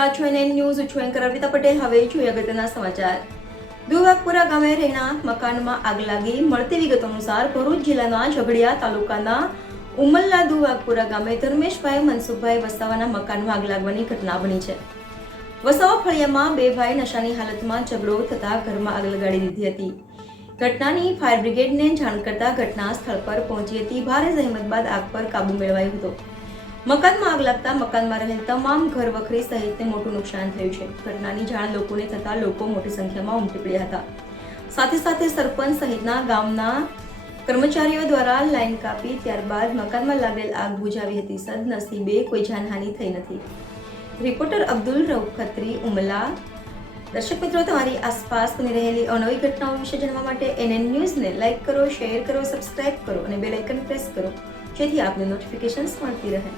રહ્યા છો NN news. છું એન્કર અર્પિતા પટેલ. હવે જોઈએ અગત્યના સમાચાર. દુવાકપુરા ગામે રહેણાંક મકાનમાં આગ લાગી. મળતી વિગતો અનુસાર ભરૂચ જિલ્લાના ઝઘડિયા તાલુકાના ઉમલ્લા દુવાકપુરા ગામે ધર્મેશભાઈ મનસુખભાઈ વસાવાના મકાનમાં આગ લાગવાની ઘટના બની છે. વસાવા ફળિયામાં બે ભાઈ નશાની હાલતમાં ઝઘડો થતા ઘરમાં આગ લગાડી દીધી હતી. ઘટનાની ફાયર બ્રિગેડને જાણ કરતા ઘટના સ્થળ પર પહોંચી હતી. ભારે જહેમત બાદ આગ પર કાબુ મેળવાયો હતો. મકાનમાં આગ લાગતા મકાનમાં રહેલ તમામ ઘર વખરી સહિતને મોટું નુકસાન થયું છે. ઘટનાની જાણ લોકોને થતા લોકો મોટી સંખ્યામાં ઉમટી પડ્યા હતા. સાથે સાથે સરપંચ સહિતના ગામના કર્મચારીઓ દ્વારા લાઈન કાપી ત્યારબાદ મકાનમાં લાગેલ આગ બુઝાવી હતી. સદનસીબે કોઈ જાનહાનિ થઈ નથી. રિપોર્ટર અબ્દુલ રઉફ ખત્રી, ઉમલા. દર્શક મિત્રો, તમારી આસપાસ બની રહેલી અનોખી ઘટનાઓ વિશે જાણવા માટે NN ન્યૂઝને લાઈક કરો, શેર કરો, સબસ્ક્રાઇબ કરો અને બેલ આઇકન પ્રેસ કરો, જેથી આપને નોટિફિકેશન્સ મળતી રહે.